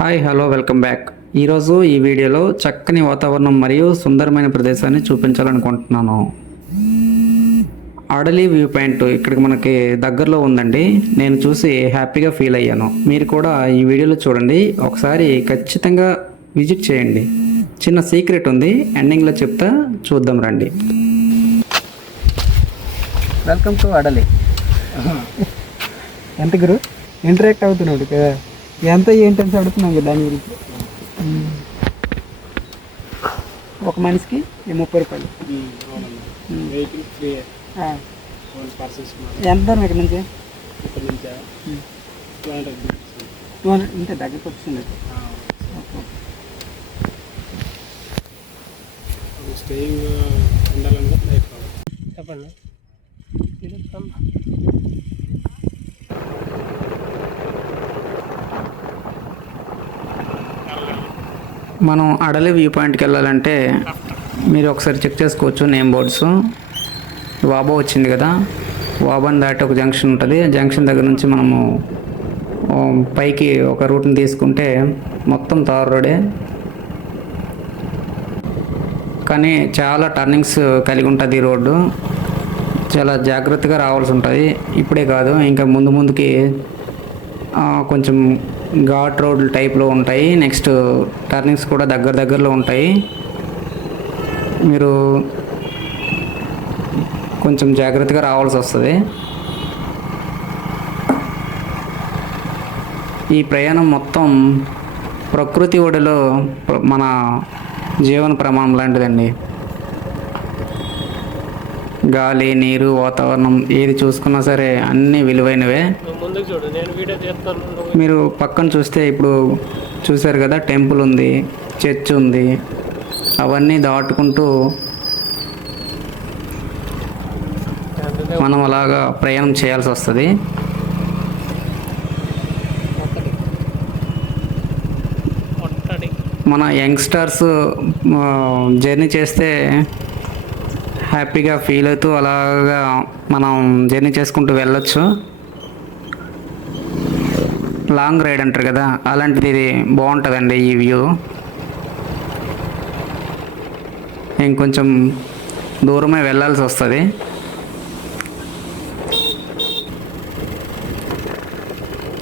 Hi hello welcome back. ఈరోజు ఈ వీడియోలో చక్కని వాతావరణం మరియు సుందరమైన ప్రదేశాన్ని చూపించాలనుకుంటున్నాను. అడలి వ్యూ పాయింట్ ఇక్కడికి మనకి దగ్గరలో ఉందండి. నేను చూసి హ్యాపీగా ఫీల్ అయ్యాను. మీరు కూడా ఈ వీడియోలో చూడండి, ఒకసారి ఖచ్చితంగా విజిట్ చేయండి. చిన్న సీక్రెట్ ఉంది, ఎండింగ్లో చెప్తా, చూద్దాం రండి. Welcome to అడలి. ఎంత గురు ఇంటరాక్ట్ అవుతున్నాడు కదా, ఎంత ఏంటని అడుగుతున్నాం కదా దాని గురించి. ఒక మనిషికి 30 రూపాయలు. ఎంత దూరం ఇక్కడ నుంచి? 200 ఇంత దగ్గరకు వస్తుంది. చెప్పండి. మనం అడలి వ్యూ పాయింట్కి వెళ్ళాలంటే మీరు ఒకసారి చెక్ చేసుకోవచ్చు నేమ్ బోర్డ్స్. వాబా వచ్చింది కదా, వాబాని దాటి ఒక జంక్షన్ ఉంటుంది. జంక్షన్ దగ్గర నుంచి మనము పైకి ఒక రూట్ని తీసుకుంటే మొత్తం తార్ రోడే, కానీ చాలా టర్నింగ్స్ కలిగి ఉంటుంది ఈ రోడ్డు. చాలా జాగ్రత్తగా రావాల్సి ఉంటుంది. ఇప్పుడే కాదు, ఇంకా ముందు ముందుకి కొంచెం ఘాట్ రోడ్లు టైప్లో ఉంటాయి. నెక్స్ట్ టర్నింగ్స్ కూడా దగ్గరలో ఉంటాయి. మీరు కొంచెం జాగ్రత్తగా రావాల్సి వస్తుంది. ఈ ప్రయాణం మొత్తం ప్రకృతి ఒడిలో మన జీవన ప్రమాణం లాంటిదండి. గాలి, నీరు, వాతావరణం ఏది చూసుకున్నా సరే అన్నీ విలువైనవే. మీరు పక్కన చూస్తే ఇప్పుడు చూశారు కదా, టెంపుల్ ఉంది, చర్చ్ ఉంది. అవన్నీ దాటుకుంటూ మనం అలాగా ప్రయాణం చేయాల్సి వస్తుంది. మన యంగ్స్టర్స్ జర్నీ చేస్తే హ్యాపీగా ఫీల్ అవుతూ అలాగా మనం జర్నీ చేసుకుంటూ వెళ్ళొచ్చు. లాంగ్ రైడ్ అంటారు కదా, అలాంటిది ఇది బాగుంటుందండి ఈ వ్యూ. ఇంకొంచెం దూరమే వెళ్ళాల్సి వస్తుంది.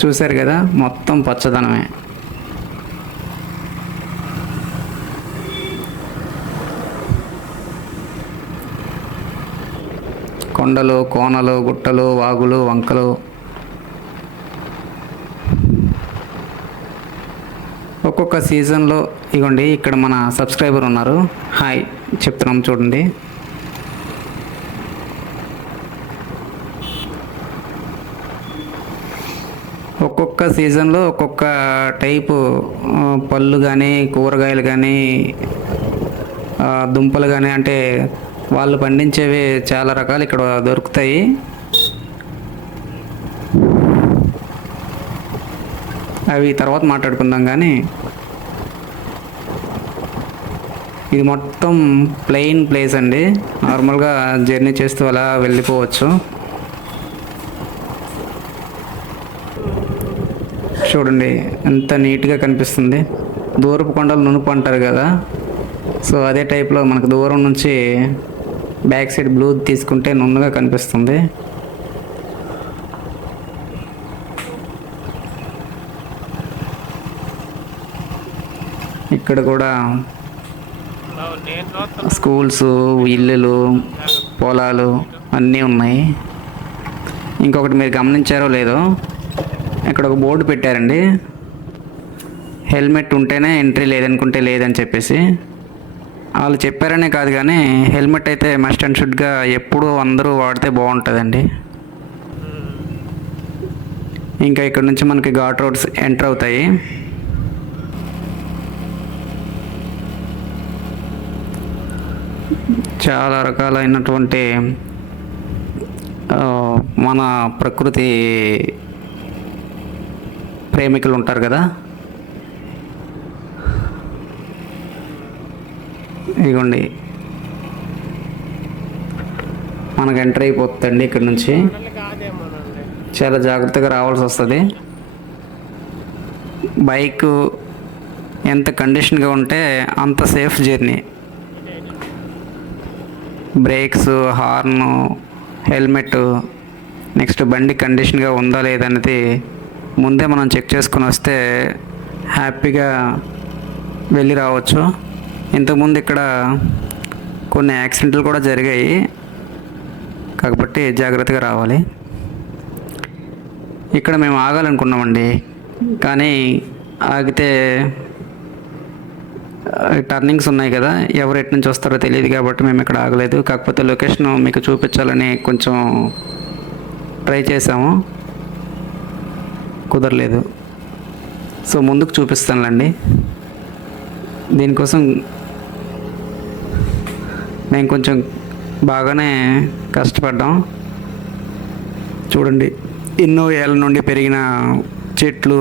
చూశారు కదా, మొత్తం పచ్చదనమే. కొండలు, కోనలు, గుట్టలు, వాగులు, వంకలు. ఒక్కొక్క సీజన్లో ఇగోండి, ఇక్కడ మన సబ్స్క్రైబర్ ఉన్నారు. హాయ్ చెప్తున్నాం చూడండి. ఒక్కొక్క సీజన్లో ఒక్కొక్క టైపు పళ్ళు కానీ, కూరగాయలు కానీ, దుంపలు కానీ, అంటే వాళ్ళు పండించేవి చాలా రకాలు ఇక్కడ దొరుకుతాయి. అవి తర్వాత మాట్లాడుకుందాం. కానీ ఇది మొత్తం ప్లెయిన్ ప్లేస్ అండి. నార్మల్గా జర్నీ చేస్తూ అలా వెళ్ళిపోవచ్చు. చూడండి ఎంత నీట్గా కనిపిస్తుంది. దూరపు కొండలు నునుపు అంటారు కదా, సో అదే టైప్లో మనకు దూరం నుంచి బ్యాక్ సైడ్ బ్లూ తీసుకుంటే నున్నగా కనిపిస్తుంది. ఇక్కడ కూడా స్కూల్స్, ఇల్లులు, పొలాలు అన్నీ ఉన్నాయి. ఇంకొకటి మీరు గమనించారో లేదో, ఇక్కడ ఒక బోర్డు పెట్టారండి, హెల్మెట్ ఉంటేనే ఎంట్రీ, లేదనుకుంటే లేదని చెప్పేసి. వాళ్ళు చెప్పారనే కాదు, కానీ హెల్మెట్ అయితే మస్ట్ అండ్ షుడ్గా ఎప్పుడూ అందరూ వాడితే బాగుంటుందండి. ఇంకా ఇక్కడ నుంచి మనకి ఘాట్ రోడ్స్ ఎంటర్ అవుతాయి. చాలా రకాలైనటువంటి మన ప్రకృతి ప్రేమికులు ఉంటారు కదా, ఇదిగోండి మనకు ఎంటర్ అయిపోతుందండి. ఇక్కడ నుంచి చాలా జాగ్రత్తగా రావాల్సి వస్తుంది. బైక్ ఎంత కండిషన్గా ఉంటే అంత safe journey. Brakes, horn, helmet, next బండి కండిషన్గా ఉందా లేదనేది ముందే మనం చెక్ చేసుకుని వస్తే హ్యాపీగా వెళ్ళి రావచ్చు. ఇంతకుముందు ఇక్కడ కొన్ని యాక్సిడెంట్లు కూడా జరిగాయి కాబట్టి జాగ్రత్తగా రావాలి. ఇక్కడ మేము ఆగాలనుకున్నామండి, కానీ ఆగితే టర్నింగ్స్ ఉన్నాయి కదా, ఎవరు ఎటు నుంచి వస్తారో తెలియదు కాబట్టి మేము ఇక్కడ ఆగలేదు. కాకపోతే లొకేషన్ మీకు చూపించాలని కొంచెం ట్రై చేసాము, కుదరలేదు. సో ముందుకు చూపిస్తానులేండి. దీనికోసం మేము కొంచెం బాగానే కష్టపడ్డాం. చూడండి, ఎన్నో ఏళ్ళ నుండి పెరిగిన చెట్లు,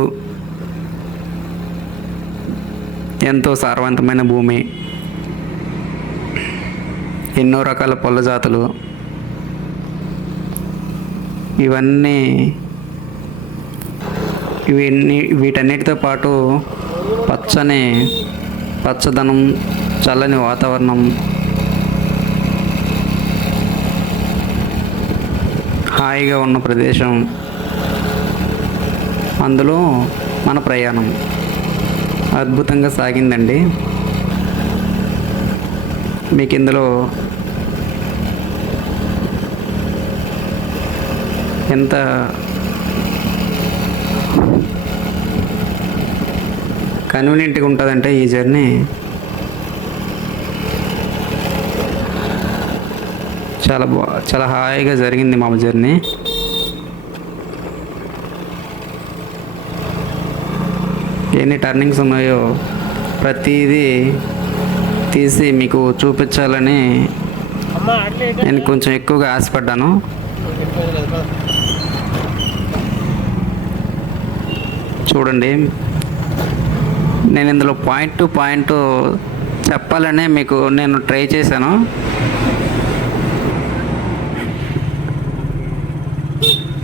ఎంతో సారవంతమైన భూమి, ఎన్నో రకాల పళ్ళ జాతులు, వీటన్నిటితో పాటు పచ్చదనం, చల్లని వాతావరణం, హాయిగా ఉన్న ప్రదేశం, అందులో మన ప్రయాణం అద్భుతంగా సాగిందండి. మీకు ఇందులో ఎంత కన్వీనియంట్గా ఉంటుందంటే ఈ జర్నీ చాలా హాయిగా జరిగింది మా జర్నీ. ఎన్ని టర్నింగ్స్ ఉన్నాయో ప్రతిదీ తీసి మీకు చూపించాలని నేను కొంచెం ఎక్కువగా ఆశపడ్డాను. చూడండి, నేను ఇందులో పాయింట్ టు పాయింట్ చెప్పాలనే మీకు నేను ట్రై చేశాను.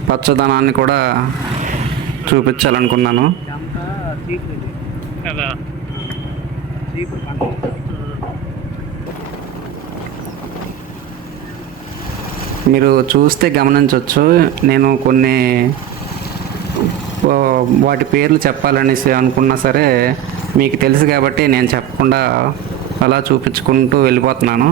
పచ్చదనాన్ని కూడా చూపించాలనుకున్నాను. మీరు చూస్తే గమనించవచ్చు, నేను కొన్ని వాటి పేర్లు చెప్పాలనేసి అనుకున్నా సరే మీకు తెలుసు కాబట్టి నేను చెప్పకుండా అలా చూపించుకుంటూ వెళ్ళిపోతున్నాను.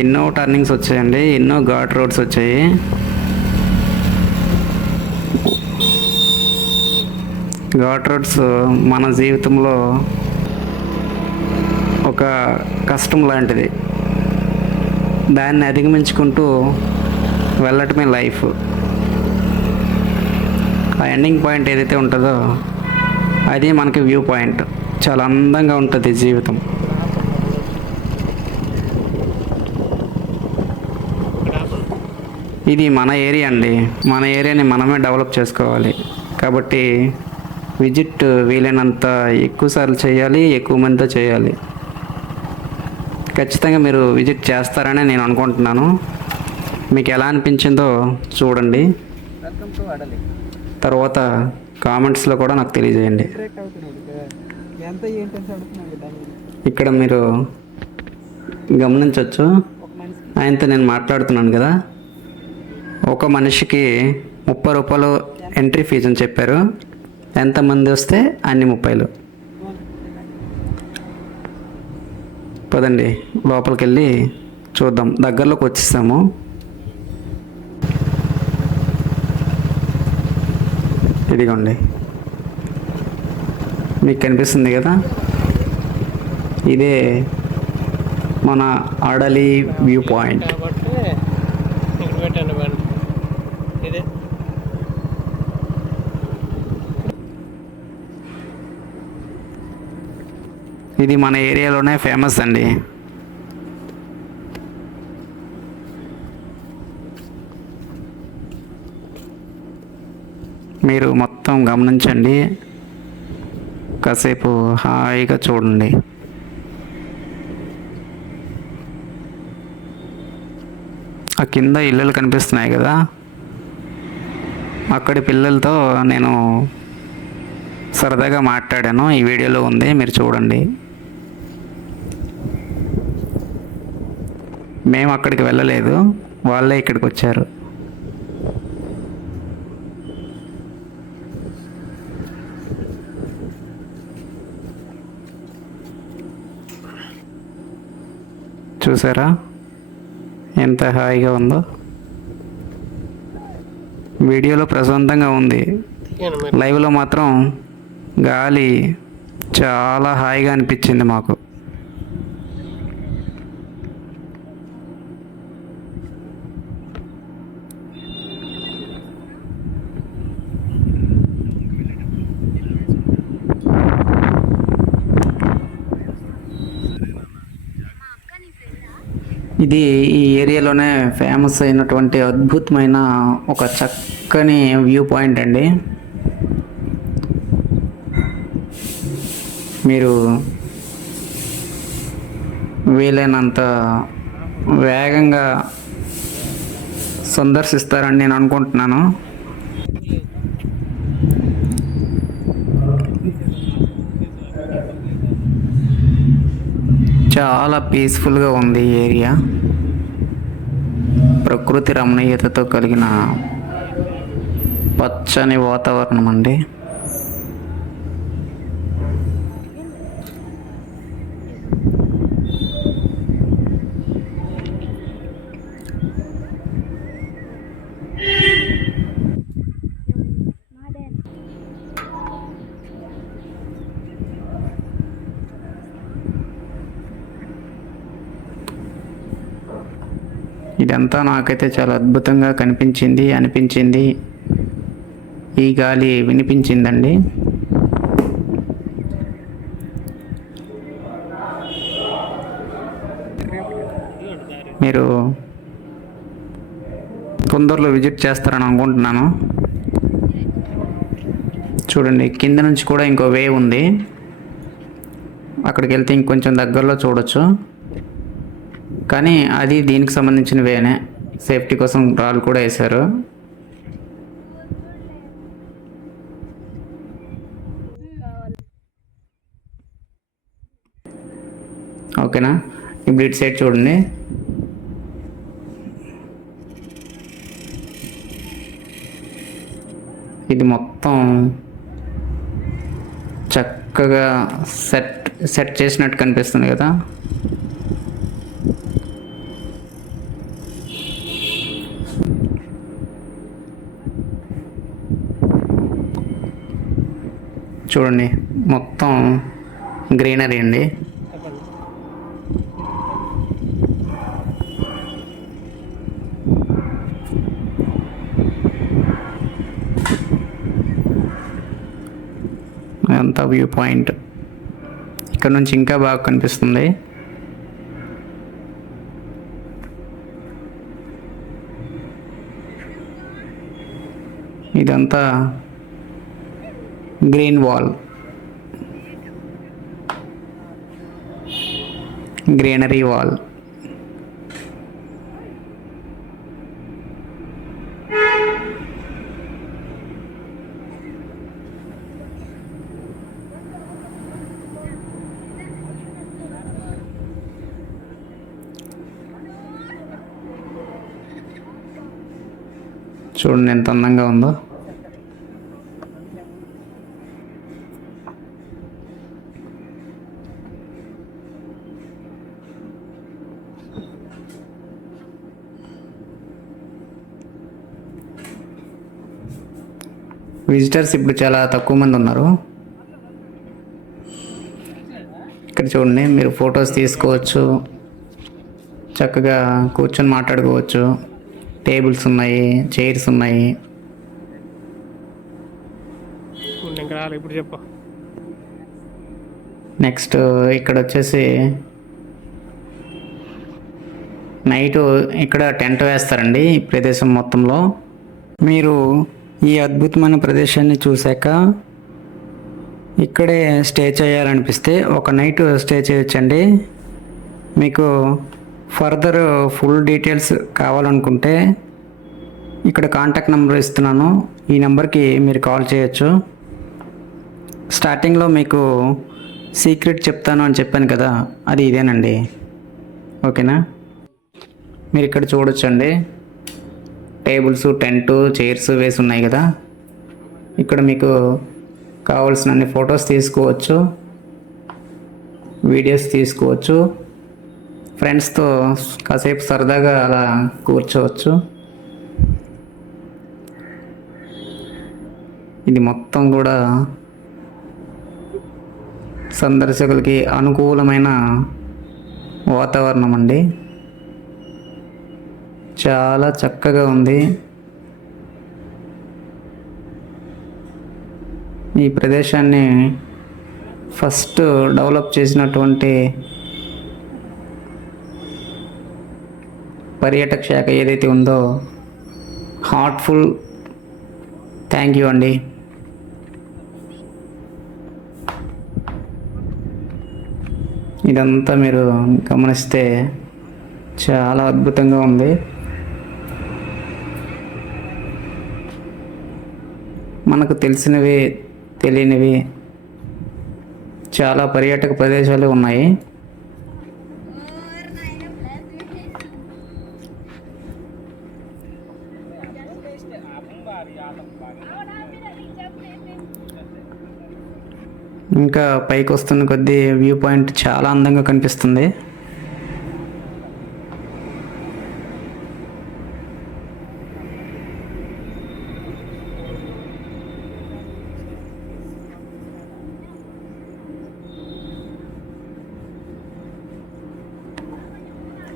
ఎన్నో టర్నింగ్స్ వచ్చాయండి, ఎన్నో ఘాట్ రోడ్స్ వచ్చాయి. ఘాట్ రోడ్స్ మన జీవితంలో ఒక కష్టం లాంటిది. దాన్ని అధిగమించుకుంటూ వెళ్ళటమే లైఫ్. ఆ ఎండింగ్ పాయింట్ ఏదైతే ఉంటుందో అది మనకి వ్యూ పాయింట్. చాలా అందంగా ఉంటుంది జీవితం. ఇది మన ఏరియా అండి. మన ఏరియాని మనమే డెవలప్ చేసుకోవాలి. కాబట్టి విజిట్ వీలైనంత ఎక్కువసార్లు చేయాలి, ఎక్కువ మందితో చేయాలి. ఖచ్చితంగా మీరు విజిట్ చేస్తారని నేను అనుకుంటున్నాను. మీకు ఎలా అనిపించిందో చూడండి, తర్వాత కామెంట్స్లో కూడా నాకు తెలియజేయండి. ఇక్కడ మీరు గమనించవచ్చు, ఆయనతో నేను మాట్లాడుతున్నాను కదా, ఒక మనిషికి 30 రూపాయలు ఎంట్రీ ఫీజు అని చెప్పారు. ఎంతమంది వస్తే అన్ని 30. పదండి లోపలికి వెళ్ళి చూద్దాం. దగ్గరలోకి వచ్చేసాము. ఇదిగోండి, మీకు కనిపిస్తుంది కదా, ఇదే మన అడలి వ్యూ పాయింట్. ఇది మన ఏరియాలోనే ఫేమస్ అండి. మీరు మొత్తం గమనించండి, కాసేపు హాయిగా చూడండి. ఆ కింద ఇల్లులు కనిపిస్తున్నాయి కదా, అక్కడి పిల్లలతో నేను సరదాగా మాట్లాడాను. ఈ వీడియోలో ఉంది, మీరు చూడండి. మేము అక్కడికి వెళ్ళలేదు, వాళ్ళే ఇక్కడికి వచ్చారు. చూసారా ఎంత హాయిగా ఉందో. వీడియోలో ప్రశాంతంగా ఉంది, లైవ్లో మాత్రం గాలి చాలా హాయిగా అనిపించింది మాకు. ఇది ఈ ఏరియాలోనే ఫేమస్ అయినటువంటి అద్భుతమైన ఒక చక్కని వ్యూ పాయింట్ అండి. మీరు వీలైనంత వేగంగా సందర్శిస్తారని నేను అనుకుంటున్నాను. చాలా పీస్ఫుల్గా ఉంది ఈ ఏరియా. ప్రకృతి రమణీయతతో కలిగిన పచ్చని వాతావరణం అండి. ఇదంతా నాకైతే చాలా అద్భుతంగా అనిపించింది. ఈ గాలి వినిపించిందండి. మీరు తొందరలో విజిట్ చేస్తారని అనుకుంటున్నాను. చూడండి, కింద నుంచి కూడా ఇంకో వే ఉంది, అక్కడికి వెళ్తే ఇంకొంచెం దగ్గరలో చూడొచ్చు. కానీ అది దీనికి సంబంధించిన వేనే, సేఫ్టీ కోసం రాళ్ళు కూడా వేశారు. ఓకేనా, ఇప్పుడు ఇటు సైడ్ చూడండి. ఇది మొత్తం చక్కగా సెట్ చేసినట్టు కనిపిస్తుంది కదా. చూడండి, మొత్తం గ్రీనరీ అండి. అంతా వ్యూ పాయింట్. ఇక్కడ నుంచి ఇంకా బాగా కనిపిస్తుంది. ఇదంతా గ్రీన్ వాల్, గ్రీనరీ వాల్. చూడండి ఎంత అందంగా ఉందో. విజిటర్స్ ఇప్పుడు చాలా తక్కువ మంది ఉన్నారు. ఇక్కడ చూడండి, మీరు ఫొటోస్ తీసుకోవచ్చు, చక్కగా కూర్చొని మాట్లాడుకోవచ్చు. టేబుల్స్ ఉన్నాయి, చైర్స్ ఉన్నాయి. నెక్స్ట్ ఇక్కడ వచ్చేసి నైట్ ఇక్కడ టెంట్ వేస్తారండి ఈ ప్రదేశం మొత్తంలో. మీరు ఈ అద్భుతమైన ప్రదేశాన్ని చూశాక ఇక్కడే స్టే చేయాలనిపిస్తే ఒక నైట్ స్టే చేయొచ్చండి. మీకు ఫర్దర్ ఫుల్ డీటెయిల్స్ కావాలనుకుంటే ఇక్కడ కాంటాక్ట్ నెంబర్ ఇస్తున్నాను, ఈ నెంబర్కి మీరు కాల్ చేయొచ్చు. స్టార్టింగ్లో మీకు సీక్రెట్ చెప్తాను అని చెప్పాను కదా, అది ఇదేనండి. ఓకేనా? మీరు ఇక్కడ చూడొచ్చండి, టేబుల్స్, టెంట్, చైర్స్ వేసి ఉన్నాయి కదా. ఇక్కడ మీకు కావాల్సిన ఫొటోస్ తీసుకోవచ్చు, వీడియోస్ తీసుకోవచ్చు, ఫ్రెండ్స్తో కాసేపు సరదాగా అలా కూర్చోవచ్చు. ఇది మొత్తం కూడా సందర్శకులకి అనుకూలమైన వాతావరణం అండి. చాలా చక్కగా ఉంది. ఈ ప్రదేశాన్ని ఫస్ట్ డెవలప్ చేసినటువంటి పర్యాటక శాఖ ఏదైతే ఉందో, హార్ట్ఫుల్ థ్యాంక్ యూ అండి. ఇదంతా మీరు గమనిస్తే చాలా అద్భుతంగా ఉంది. మనకు తెలిసినవి, తెలియనివి చాలా పర్యాటక ప్రదేశాలు ఉన్నాయి. ఇంకా పైకి వస్తున్న కొద్దీ వ్యూ పాయింట్ చాలా అందంగా కనిపిస్తుంది.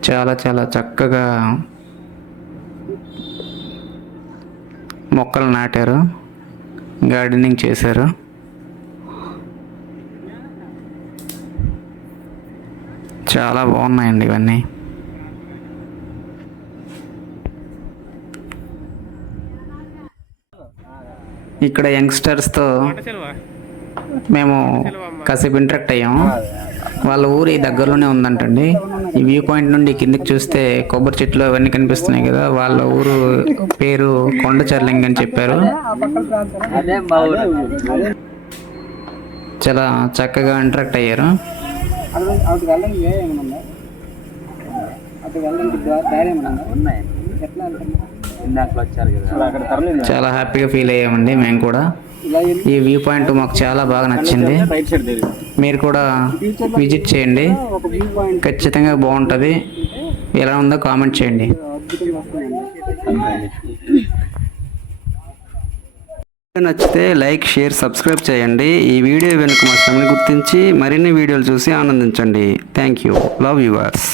చాలా చాలా చక్కగా మొక్కలు నాటారు, గార్డెనింగ్ చేశారు. చాలా బాగున్నాయండి ఇవన్నీ. ఇక్కడ యంగ్స్టర్స్తో మేము కాసేపు ఇంటరాక్ట్ అయ్యాము. వాళ్ళ ఊరు ఈ దగ్గరలోనే ఉందంటండి. ఈ వ్యూ పాయింట్ నుండి కిందికి చూస్తే కొబ్బరి చెట్లు అవన్నీ కనిపిస్తున్నాయి కదా. వాళ్ళ ఊరు పేరు కొండచర్లింగ్ అని చెప్పారు. చాలా చక్కగా ఇంటరాక్ట్ అయ్యారు. చాలా హ్యాపీగా ఫీల్ అయ్యామండి మేము కూడా. ఈ వ్యూ పాయింట్ మాకు చాలా బాగా నచ్చింది. మీరు కూడా విజిట్ చేయండి, ఖచ్చితంగా బాగుంటుంది. ఎలా ఉందో కామెంట్ చేయండి. నచ్చితే లైక్, షేర్, సబ్స్క్రైబ్ చేయండి. ఈ వీడియో వెనుక మా శ్రమని గుర్తించి మరిన్ని వీడియోలు చూసి ఆనందించండి. Thank you. Love yours.